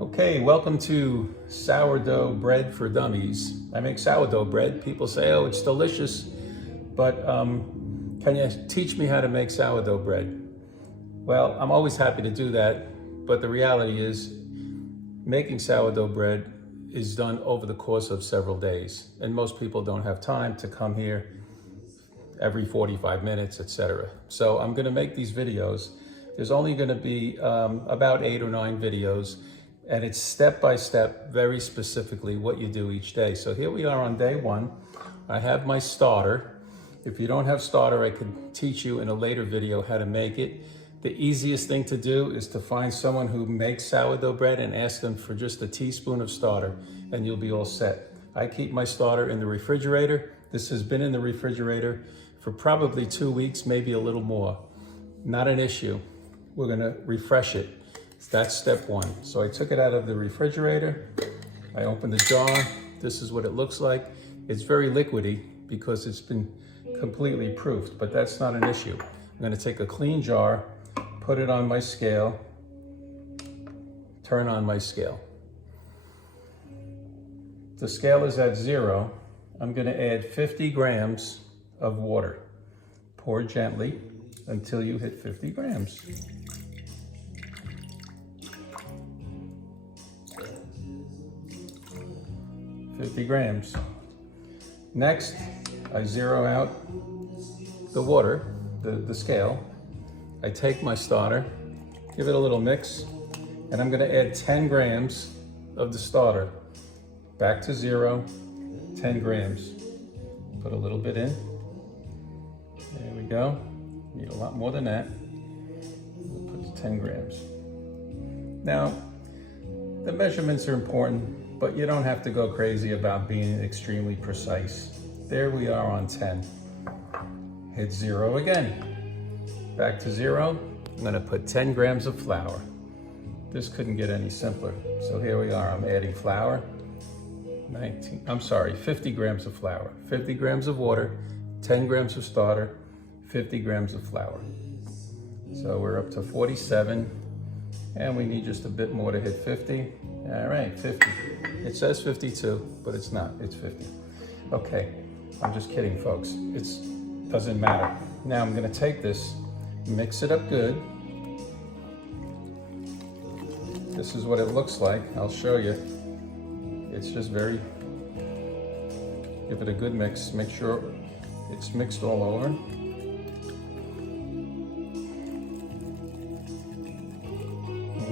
Okay, welcome to Sourdough Bread for Dummies. I make sourdough bread. People say, oh, it's delicious, but can you teach me how to make sourdough bread? Well, I'm always happy to do that, but the reality is making sourdough bread is done over the course of several days, and most people don't have time to come here every 45 minutes, etc. So I'm gonna make these videos. There's only gonna be about 8 or 9 videos, and it's step by step, very specifically what you do each day. So here we are on day 1. I have my starter. If you don't have starter, I could teach you in a later video how to make it. The easiest thing to do is to find someone who makes sourdough bread and ask them for just a teaspoon of starter, and you'll be all set. I keep my starter in the refrigerator. This has been in the refrigerator for probably 2 weeks, maybe a little more. Not an issue. We're gonna refresh it. That's step 1. So I took it out of the refrigerator. I opened the jar. This is what it looks like. It's very liquidy because it's been completely proofed, but that's not an issue. I'm gonna take a clean jar, put it on my scale, turn on my scale. The scale is at 0. I'm gonna add 50 grams of water. Pour gently until you hit 50 grams. Next, I zero out the water, the scale. I take my starter, give it a little mix, and I'm gonna add 10 grams of the starter. Back to 0, 10 grams. Put a little bit in. There we go. Need a lot more than that. We'll put 10 grams. Now, the measurements are important, but you don't have to go crazy about being extremely precise. There we are on 10. Hit 0 again. Back to 0. I'm gonna put 10 grams of flour. This couldn't get any simpler. So here we are, I'm adding flour. 50 grams of flour. 50 grams of water, 10 grams of starter, 50 grams of flour. So we're up to 47, and we need just a bit more to hit 50. All right, 50. It says 52, but it's not, it's 50. Okay, I'm just kidding, folks. It doesn't matter. Now I'm gonna take this, mix it up good. This is what it looks like. I'll show you. It's just give it a good mix. Make sure it's mixed all over.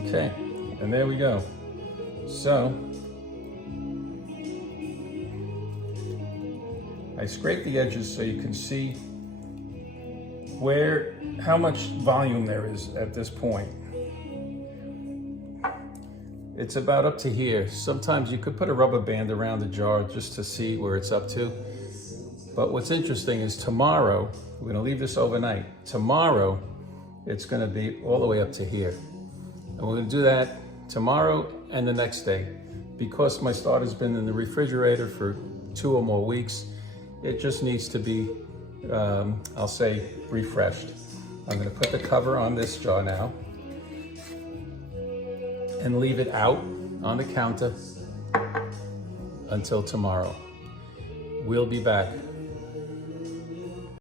Okay, and there we go. So, I scrape the edges so you can see how much volume there is at this point. It's about up to here. Sometimes you could put a rubber band around the jar just to see where it's up to. But what's interesting is tomorrow, we're gonna leave this overnight. Tomorrow, it's gonna be all the way up to here. And we're gonna do that tomorrow and the next day. Because my starter's been in the refrigerator for 2 or more weeks, it just needs to be, I'll say, refreshed. I'm gonna put the cover on this jar now and leave it out on the counter until tomorrow. We'll be back.